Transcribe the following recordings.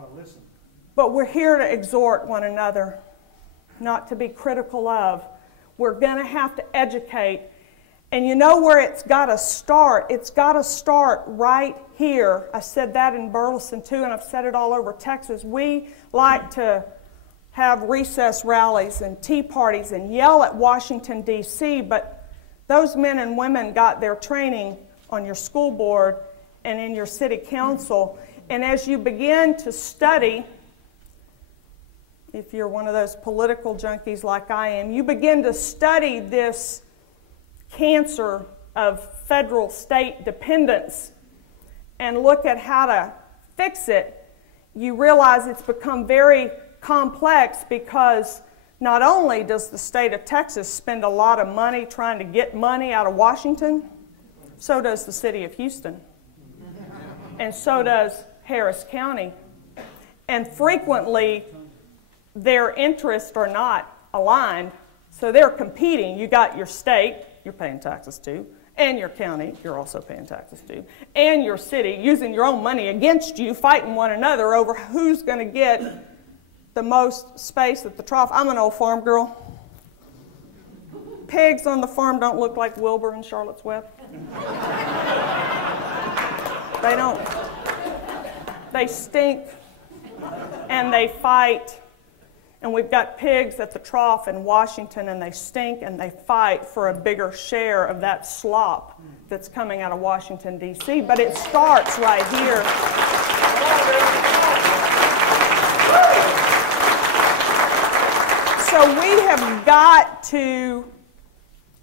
ought to listen. But we're here to exhort one another, not to be critical of. We're going to have to educate. And you know where it's got to start? It's got to start right here. I said that in Burleson too, and I've said it all over Texas. We like to have recess rallies and tea parties and yell at Washington, D.C., but those men and women got their training on your school board and in your city council. And as you begin to study, if you're one of those political junkies like I am, you begin to study this cancer of federal-state dependence and look at how to fix it, you realize it's become very complex because not only does the state of Texas spend a lot of money trying to get money out of Washington, so does the city of Houston, and so does Harris County. And frequently, their interests are not aligned, so they're competing. You got your state, you're paying taxes to, and your county, you're also paying taxes to, and your city, using your own money against you, fighting one another over who's going to get the most space at the trough. I'm an old farm girl. Pigs on the farm don't look like Wilbur and Charlotte's Web. They don't. They stink, and they fight. And we've got pigs at the trough in Washington, and they stink, and they fight for a bigger share of that slop that's coming out of Washington, D.C. But it starts right here. So we have got to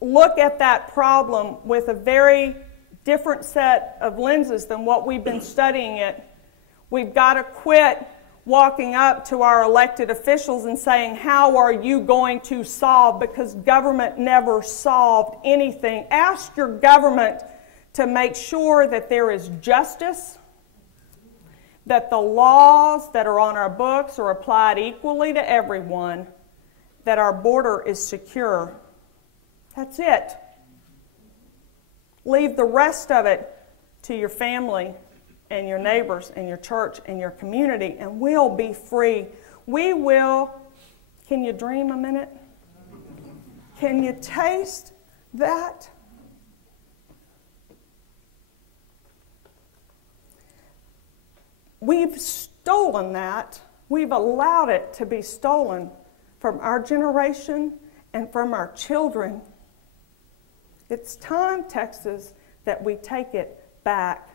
look at that problem with a very different set of lenses than what we've been studying it. We've got to quit walking up to our elected officials and saying, how are you going to solve? Because government never solved anything. Ask your government to make sure that there is justice, that the laws that are on our books are applied equally to everyone, that our border is secure. That's it. Leave the rest of it to your family and your neighbors and your church and your community, and we'll be free. We will. Can you dream a minute? Can you taste that? We've stolen that. We've allowed it to be stolen from our generation and from our children. It's time, Texas, that we take it back.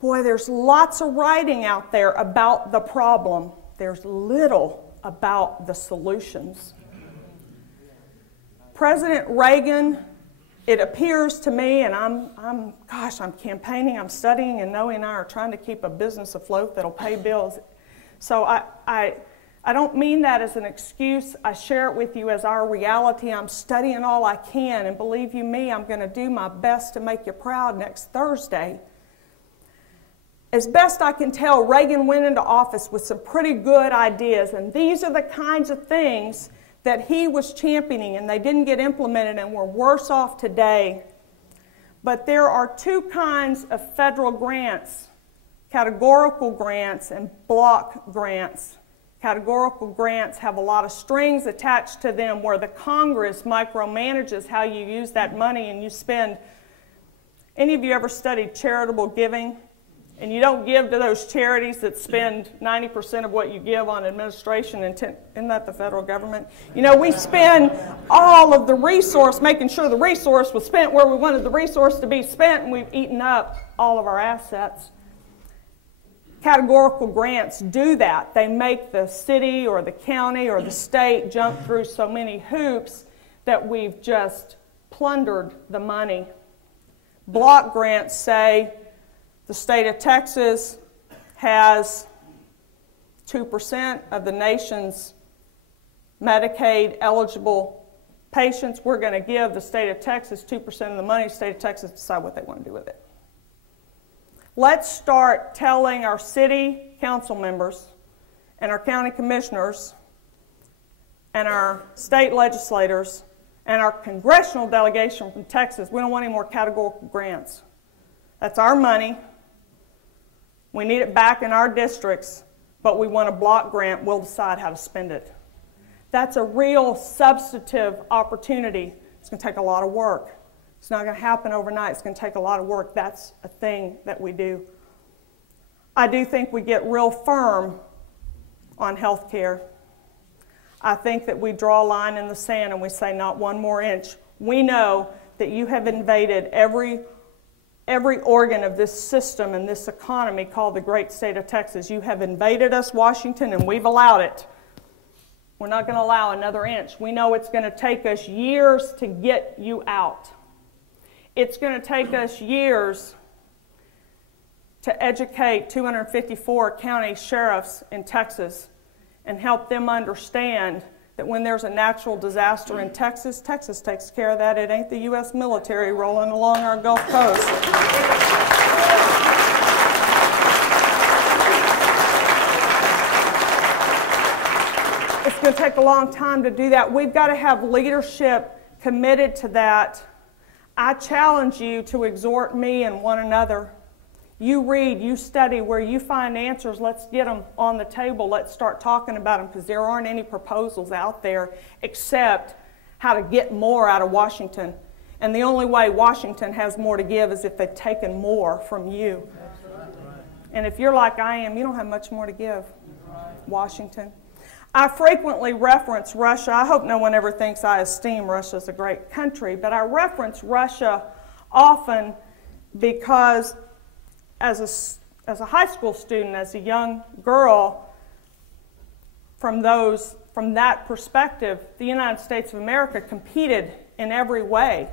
Boy, there's lots of writing out there about the problem. There's little about the solutions. President Reagan, it appears to me, and I'm campaigning, I'm studying, and Noe and I are trying to keep a business afloat that'll pay bills. So I don't mean that as an excuse. I share it with you as our reality. I'm studying all I can, and believe you me, I'm going to do my best to make you proud next Thursday. As best I can tell, Reagan went into office with some pretty good ideas, and these are the kinds of things that he was championing, and they didn't get implemented, and we're worse off today. But there are two kinds of federal grants, categorical grants and block grants. Categorical grants have a lot of strings attached to them where the Congress micromanages how you use that money and you spend. Any of you ever studied charitable giving? And you don't give to those charities that spend 90% of what you give on administration. Isn't that the federal government? You know, we spend all of the resource, making sure the resource was spent where we wanted the resource to be spent, and we've eaten up all of our assets. Categorical grants do that. They make the city or the county or the state jump through so many hoops that we've just plundered the money. Block grants say, the state of Texas has 2% of the nation's Medicaid eligible patients. We're going to give the state of Texas 2% of the money. The state of Texas decide what they want to do with it. Let's start telling our city council members and our county commissioners and our state legislators and our congressional delegation from Texas, we don't want any more categorical grants. That's our money. We need it back in our districts, but we want a block grant. We'll decide how to spend it. That's a real substantive opportunity. It's going to take a lot of work. It's not going to happen overnight. It's going to take a lot of work. That's a thing that we do. I do think we get real firm on health care. I think that we draw a line in the sand and we say not one more inch. We know that you have invaded every organ of this system and this economy called the great state of Texas. You have invaded us, Washington, and we've allowed it. We're not going to allow another inch. We know it's going to take us years to get you out. It's going to take us years to educate 254 county sheriffs in Texas and help them understand that when there's a natural disaster in Texas, Texas takes care of that. It ain't the U.S. military rolling along our Gulf Coast. It's going to take a long time to do that. We've got to have leadership committed to that. I challenge you to exhort me and one another. You read, you study, where you find answers, let's get them on the table. Let's start talking about them, because there aren't any proposals out there except how to get more out of Washington. And the only way Washington has more to give is if they've taken more from you. And if you're like I am, you don't have much more to give, Washington. I frequently reference Russia. I hope no one ever thinks I esteem Russia as a great country, but I reference Russia often because as a high school student, as a young girl, from that perspective, the United States of America competed in every way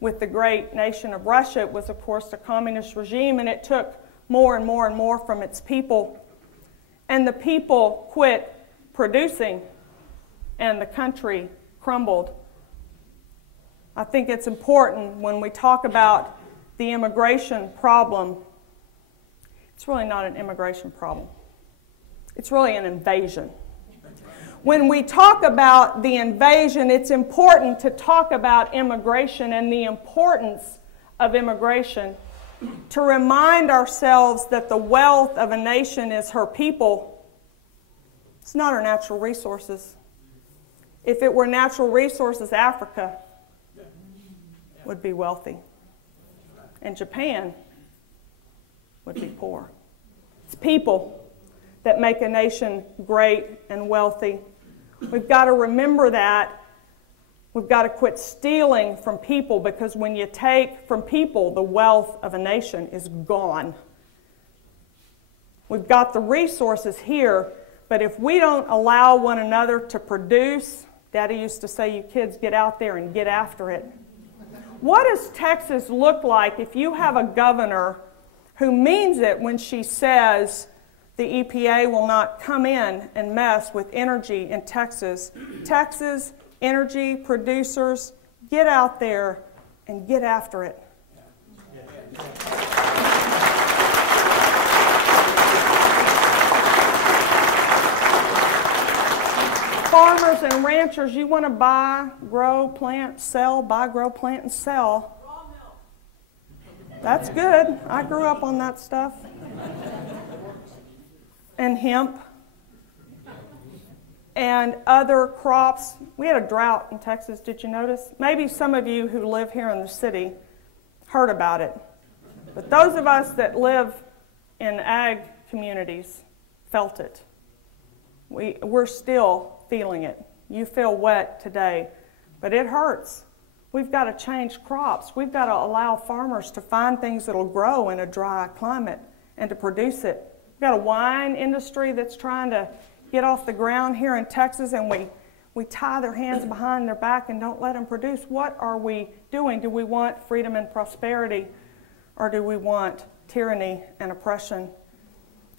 with the great nation of Russia. It was, of course, a communist regime, and it took more and more and more from its people. And the people quit producing, and the country crumbled. I think it's important when we talk about the immigration problem. It's really not an immigration problem. It's really an invasion. When we talk about the invasion, it's important to talk about immigration and the importance of immigration, to remind ourselves that the wealth of a nation is her people. It's not our natural resources. If it were natural resources, Africa would be wealthy, and Japan would be poor. It's people that make a nation great and wealthy. We've got to remember that. We've got to quit stealing from people, because when you take from people, the wealth of a nation is gone. We've got the resources here, but if we don't allow one another to produce, Daddy used to say, you kids get out there and get after it. What does Texas look like if you have a governor who means it when she says the EPA will not come in and mess with energy in Texas? Texas energy producers, get out there and get after it. Farmers and ranchers, you want to buy, grow, plant, sell, buy, grow, plant, and sell. That's good. I grew up on that stuff. And hemp. And other crops. We had a drought in Texas, did you notice? Maybe some of you who live here in the city heard about it. But those of us that live in ag communities felt it. We're still feeling it. You feel wet today, but it hurts. We've got to change crops. We've got to allow farmers to find things that will grow in a dry climate and to produce it. We've got a wine industry that's trying to get off the ground here in Texas, and we tie their hands behind their back and don't let them produce. What are we doing? Do we want freedom and prosperity, or do we want tyranny and oppression?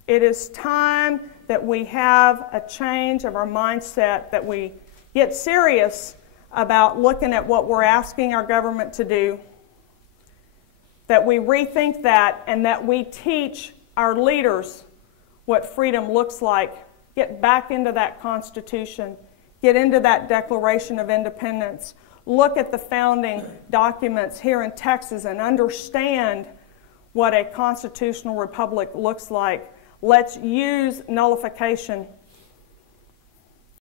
It is time that we have a change of our mindset, that we get serious about looking at what we're asking our government to do, that we rethink that, and that we teach our leaders what freedom looks like. Get back into that Constitution. Get into that Declaration of Independence. Look at the founding documents here in Texas and understand what a constitutional republic looks like. Let's use nullification